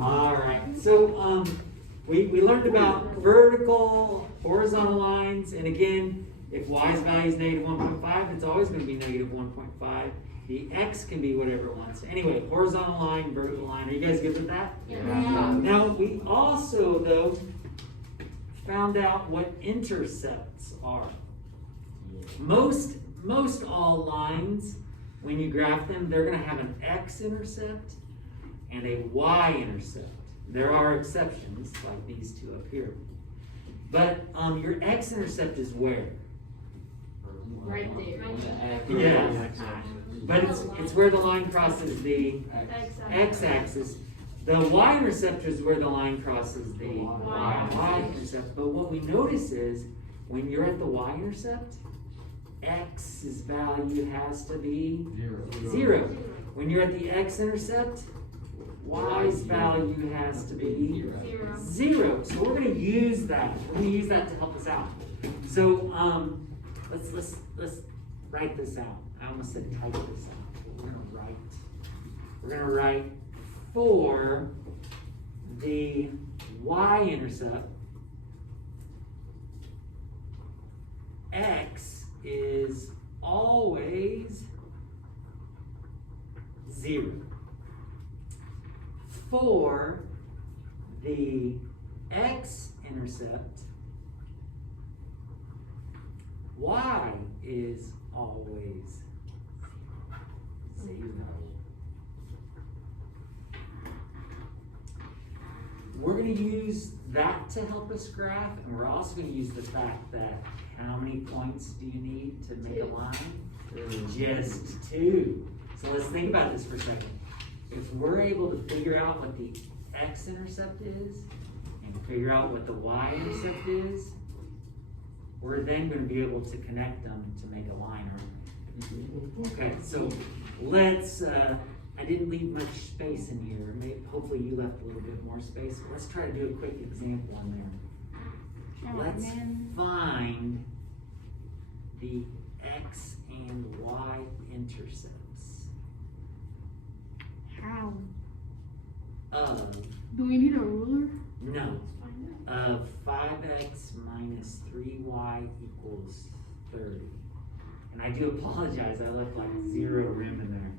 All right, so we learned about vertical, horizontal lines, and again, if y's value is negative 1.5, it's always going to be negative 1.5. The x can be whatever it wants. Anyway, horizontal line, vertical line. Are you guys good with that? Yeah. Now, we also, though, found out what intercepts are. Most all lines, when you graph them, they're going to have an x-intercept and a y-intercept. There are exceptions, like these two up here. But your x-intercept is where? Right there. Yeah. But it's where the line crosses the x-axis. The y-intercept is where the line crosses the y-intercept. But what we notice is, when you're at the y-intercept, x's value has to be 0. When you're at the x-intercept, y's value has to be 0. So we're going to use that. We're going to use that to help us out. So let's write this out. I almost said type this out. But we're going to write for the y-intercept, x is always 0. For the x-intercept, y is always 0. We're going to use that to help us graph, and we're also going to use the fact that how many points do you need to make a line? Just 2. So let's think about this for a second. If we're able to figure out what the x-intercept is and figure out what the y-intercept is, we're then going to be able to connect them to make a line, aren't we? Okay, so let's, I didn't leave much space in here. Hopefully you left a little bit more space. Let's try to do a quick example on there. Let's find the x and y intercepts How? of, Do we need a ruler? no, of 5x minus 3y equals 30. And I do apologize, I left like 0 room in there.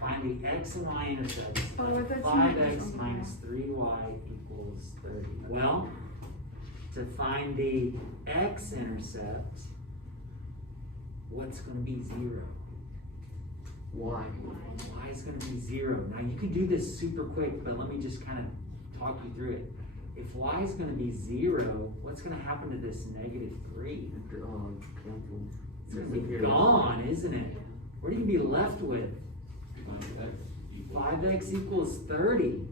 Find the x and y intercepts of 5x minus 3y equals 30. Well, to find the x-intercept, what's going to be 0? Y. Y is going to be 0. Now you can do this super quick, but let me just kind of talk you through it. If y is going to be 0, what's going to happen to this negative 3? It's going to be gone, isn't it? What are you going to be left with? 5x equals 30.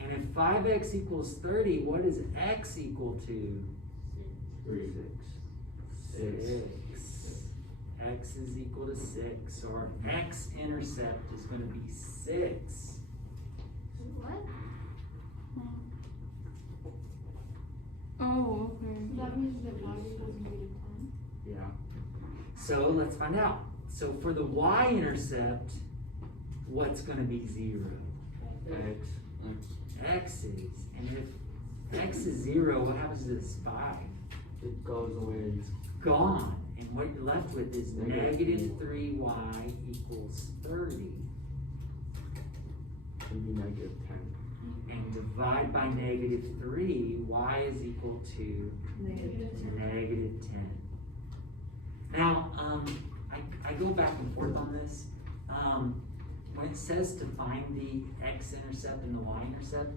And if 5x equals 30, what is x equal to? 6. X is equal to 6. So our x-intercept is going to be 6. What? Oh, okay. That means that y equals negative 10. Yeah. So let's find out. So for the y-intercept, what's going to be 0? X is. And if x is 0, what happens to this 5? It goes away. It's gone. And what you're left with is negative 3y equals 30. Can be negative 10. And divide by negative 3, y is equal to negative 10. Now, I go back and forth on this. When it says to find the x-intercept and the y-intercept,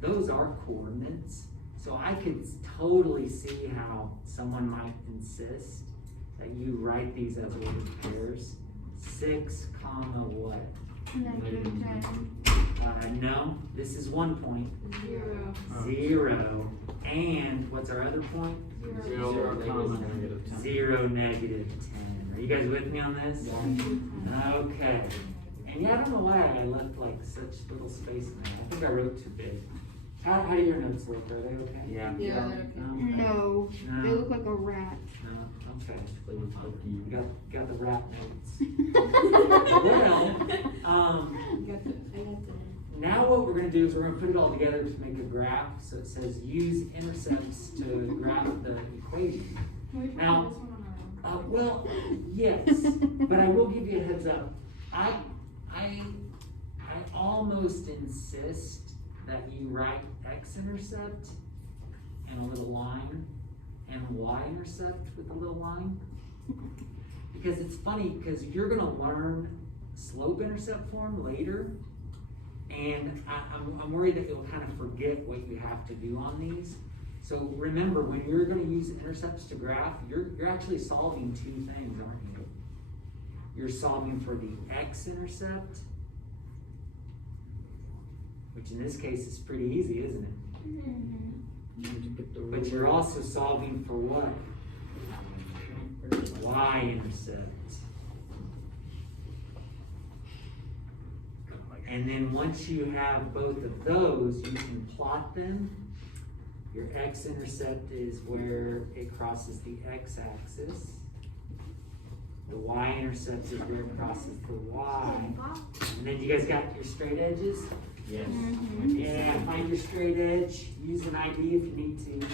those are coordinates. So I could totally see how someone might insist that you write these as ordered pairs. 6 comma what? Negative 10. No, this is 1 point. 0. 0. And what's our other point? 0 comma negative 10. 0, negative 10. Are you guys with me on this? Okay. And yeah, I don't know why I left like such little space in there. I think I wrote too big. How do your notes look? Are they okay? Yeah. Yeah. Okay. No, No. they look like a rat. No. Okay. It's like You got the rap notes. Well, what we're gonna do is we're gonna put it all together to make a graph. So it says use intercepts to graph the equation. Can we try Now, this one on our own? Well, yes, but I will give you a heads up. I almost insist that you write x-intercept and a little line and y-intercept with a little line. Because it's funny, because you're gonna learn slope-intercept form later, and I'm worried that you'll kind of forget what you have to do on these. So remember, when you're gonna use intercepts to graph, you're actually solving two things, aren't you? You're solving for the x-intercept, which in this case is pretty easy, isn't it? But you're also solving for what? Y-intercept. And then once you have both of those, you can plot them. Your x-intercept is where it crosses the x-axis. The y-intercept is where it crosses the y. And then you guys got your straight edges? Yes. Yeah, find your straight edge. Use an ID if you need to.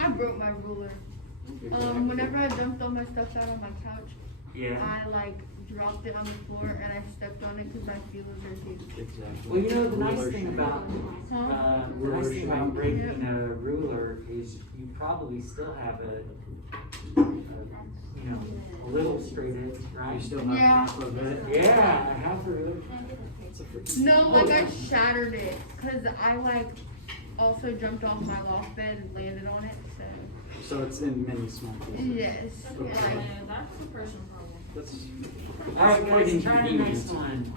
I broke my ruler. Whenever I dumped all my stuff out on my couch, Yeah. I like dropped it on the floor and I stepped on it because my feelers are huge. Exactly. Well, you know, the nice thing about Huh? the nice thing about breaking a ruler is you probably still have a little straight edge, right? You still have Yeah. half of it. Yeah, I have the ruler. It's a freaking. No, like I shattered it because I like also jumped off my loft bed and landed on it. So it's in many small So pieces. yes, Okay. like That's a personal problem. That's. All right, guys, quite try the inconvenient. next one.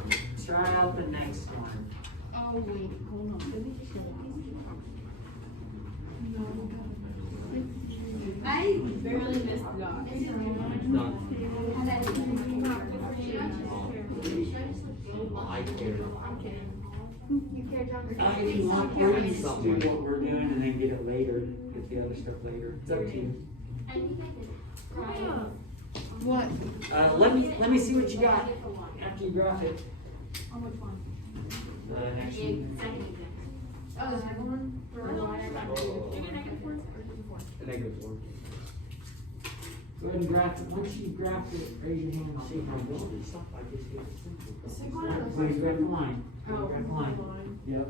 Try out the next one. oh wait, hold on. I barely missed God. I care. You care, John? If you want, or you just do what we're doing and then get it later, get the other stuff later. It's up to you. What? Let me see what you got after you graph it. On which one? The next one. Oh, the second one? For the wire? Do you get negative fours or just a four? A negative 4. Go ahead and graph it. Once you graph it, raise your hand and I'll see how it goes. I just get it simple. The second one or the Please graph the line. Oh, Graph the line. line. Yep.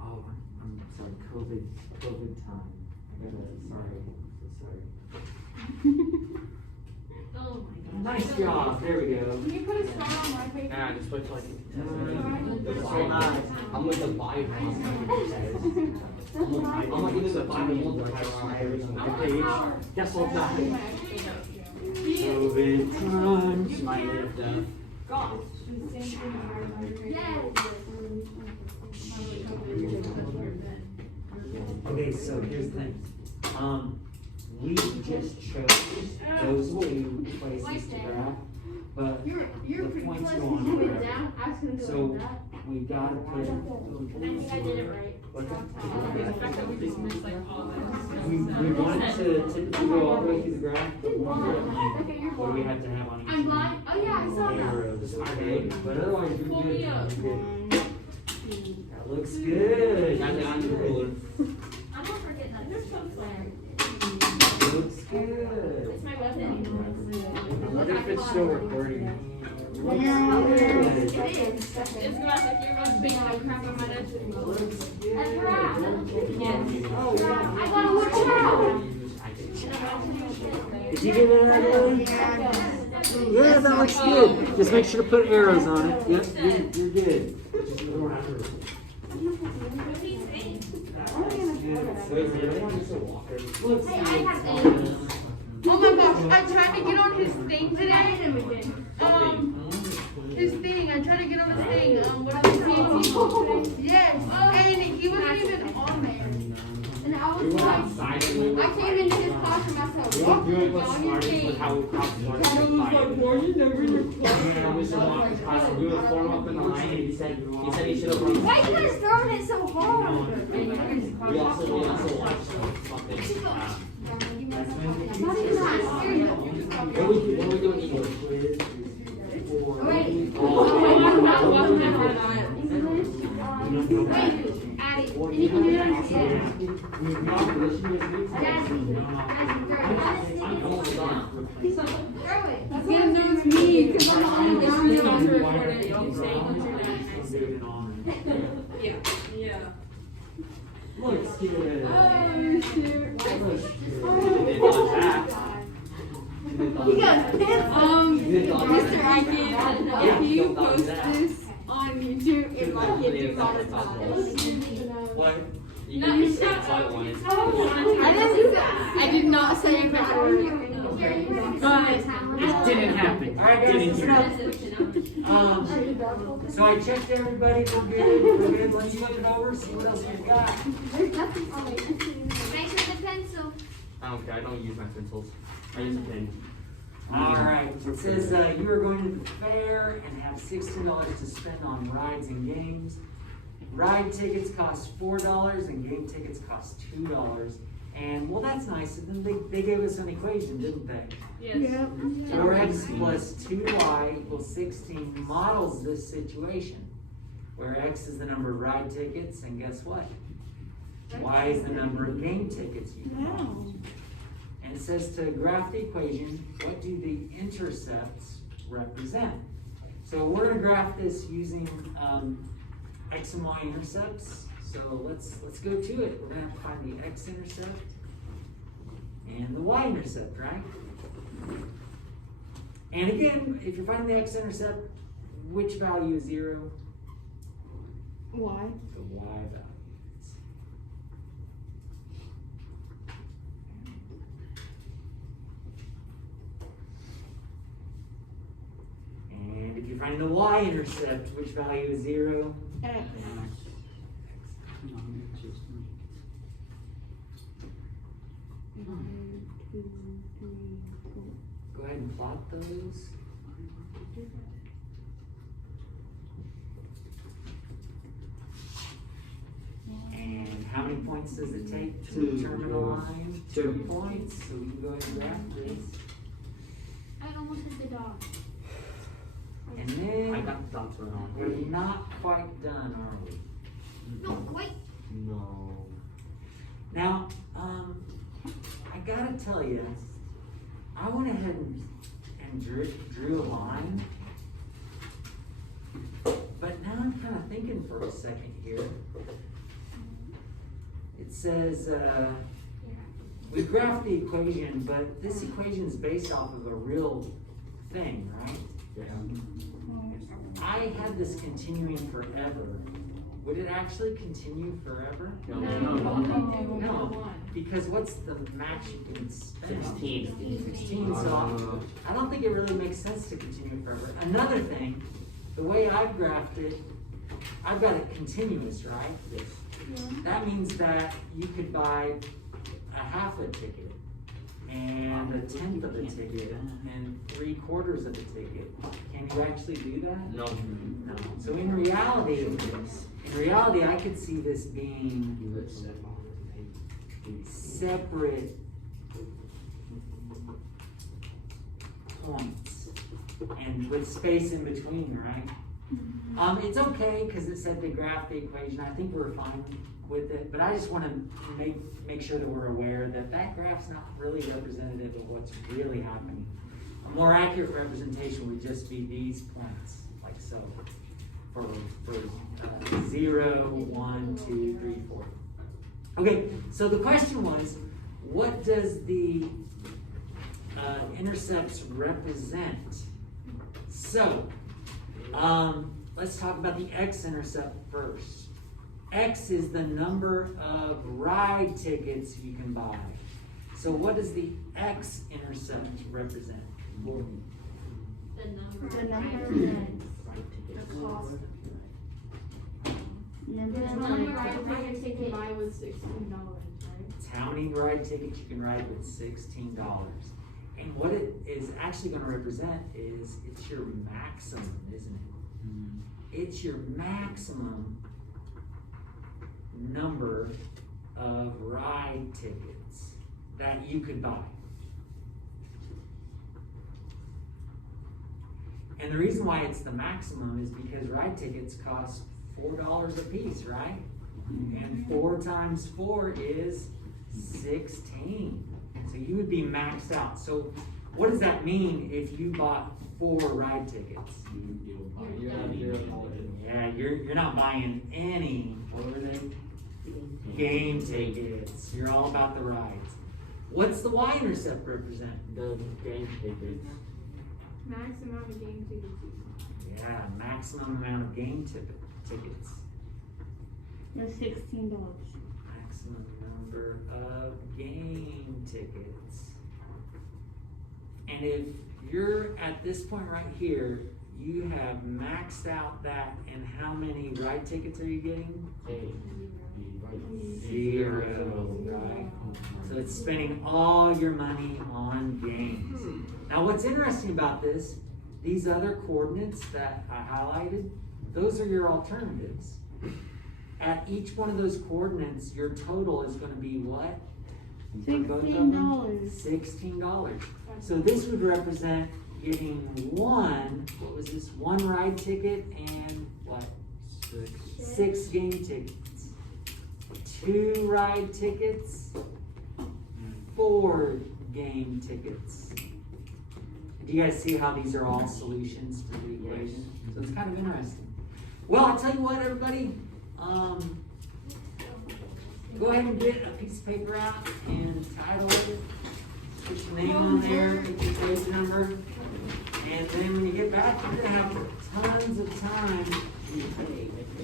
Oh, I'm sorry, COVID time. I gotta, sorry. Oh my gosh. Nice job, there we go. Can you put a star on my paper? Nah, just wait till I get the Alright. Bible. I'm with the Bible. I'm looking at the Bible multiplier on every single page. Guess what's not? COVID time. Smiley of death. Okay, so here's the thing. We just chose those two places to graph, but You're the pretty points close. go on You the went graph. down. I was gonna do So it like that. we gotta put. I think I did it right. What's that? The fact that we just missed like all this. We wanted to typically go all the way through the graph, but more importantly, Okay, you're what do we blind. have to have on each I'm blind? Oh yeah, I saw that. arrows, okay? But otherwise, you're Pull good. me up. You're good. That looks good. Got it on the ruler. I'm not forgetting that. They're so fun. Looks good. It's my weapon. I wonder if it's still recording. Looks Yeah. good. It is. It's grass like you're about to beat the crap out of my neck. Looks good. That's right. Oh, yeah. I gotta watch out. Did you get it out? Yeah, that looks good. Just make sure to put arrows on it. Yep, you're good. Wait, really? I'm just a walker. Looks Hey, I good. have A's. Oh my gosh, I tried to get on his thing today. His thing, I tried to get on his thing. What is it? Yes, and he wasn't even on there. And I We was went like, outside and we I came into his classroom. I said, We what? went what's smartest with how we crossed the line. Yeah, we should walk the class. We would form up in the line and he said he should have run. Why you guys throwing it so hard? We also watched something. Not even that serious. Mr. Atkins, Yeah. if you post this on YouTube, it might get demonetized. What? You can use it if I wanted. I did not say a bad word. But It didn't happen. Alright guys, so I checked everybody, we're good, let's look it over, see what else we've got. Nice with the pencil. I don't care, I don't use my pencils. I use a pen. Alright, it says, you are going to the fair and have $16 to spend on rides and games. Ride tickets cost $4 and game tickets cost $2. And, well, that's nice, and then they gave us an equation, didn't they? yes. 4x plus 2y equals 16 models this situation, where x is the number of ride tickets, and guess what? Y is the number of game tickets you can buy. And it says to graph the equation, what do the intercepts represent? So we're gonna graph this using x and y intercepts. So let's go to it. We're gonna have to find the x-intercept and the y-intercept, right? And again, if you're finding the x-intercept, which value is 0? Why? The y value. And if you're finding the y-intercept, which value is 0? X. Go ahead and plot those. And how many points does it take to Two. determine a line? 2 points, so we can go ahead and graph this. I almost hit the dog. And I then, got the dots wrong. we're not quite done, are we? No, wait. No. Now, I gotta tell you, I went ahead and drew a line. But now I'm kind of thinking for a second here. It says, we graphed the equation, but this equation is based off of a real thing, right? Yeah. I had this continuing forever. Would it actually continue forever? No, because what's the max you can spend? 16. 16, so I don't think it really makes sense to continue forever. Another thing, the way I've graphed it, I've got it continuous, right? Yes. That means that you could buy a half a ticket, and a tenth of a ticket, and 3/4 of a ticket. Can you actually do that? No. No. So in reality, I could see this being separate points and with space in between, right? It's okay because it said to graph the equation. I think we're fine with it, but I just want to make sure that we're aware that that graph's not really representative of what's really happening. A more accurate representation would just be these points, like so, for 0, 1, 2, 3, 4. Okay, so the question was, what does the intercepts represent? So, let's talk about the x-intercept first. X is the number of ride tickets you can buy. So what does the x-intercept represent? The number. The number. The number I tickets you can buy was $16, right? It's how many ride tickets you can ride with $16. And what it is actually going to represent is it's your maximum, isn't it? It's your maximum number of ride tickets that you could buy. And the reason why it's the maximum is because ride tickets cost $4 a piece, right? And 4 times 4 is 16. So you would be maxed out. So what does that mean if you bought 4 ride tickets? Yeah, you're not buying any, what were they? Game tickets. You're all about the rides. What's the y-intercept represent? The game tickets. Max amount of game tickets. Yeah, maximum amount of game tickets. That's $16. Maximum number of game tickets. And if you're at this point right here, you have maxed out that, and how many ride tickets are you getting? 0, right? So it's spending all your money on games. Now what's interesting about this, these other coordinates that I highlighted, those are your alternatives. At each one of those coordinates, your total is going to be what? For both of them? $16. $16. So this would represent getting one ride ticket and what? 6 game tickets. 2 ride tickets, 4 game tickets. Do you guys see how these are all solutions to the equation? So it's kind of interesting. Well, I'll tell you what, everybody. Go ahead and get a piece of paper out and title it. Put your name on there, put your case number. And then when you get back, you're going to have tons of time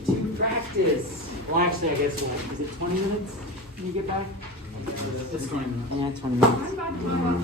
to practice. Well, actually, I guess what? Is it 20 minutes when you get back? It's 20 minutes. Yeah, 20 minutes. I'm about to